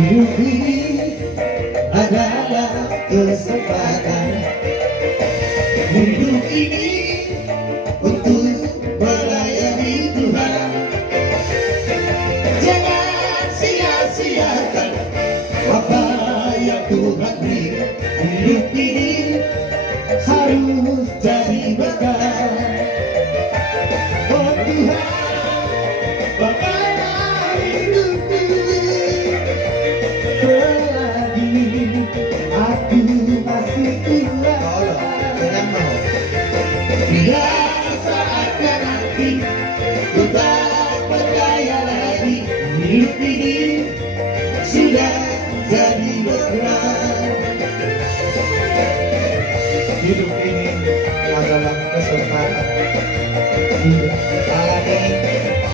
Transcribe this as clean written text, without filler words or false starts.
Hidup ini adalah kesempatan. Hidup ini untuk melayani Tuhan. Jangan sia-siakan apa yang Tuhan beri. Hidup ini harus jadi berkah. Oh Tuhan, bagaimana hidupku selagi aku masih hidup. Biar saatnya nanti ku tak percaya lagi. Hidup ini sudah jadi berkurang. Hidup ini adalah kesempatan. Hidup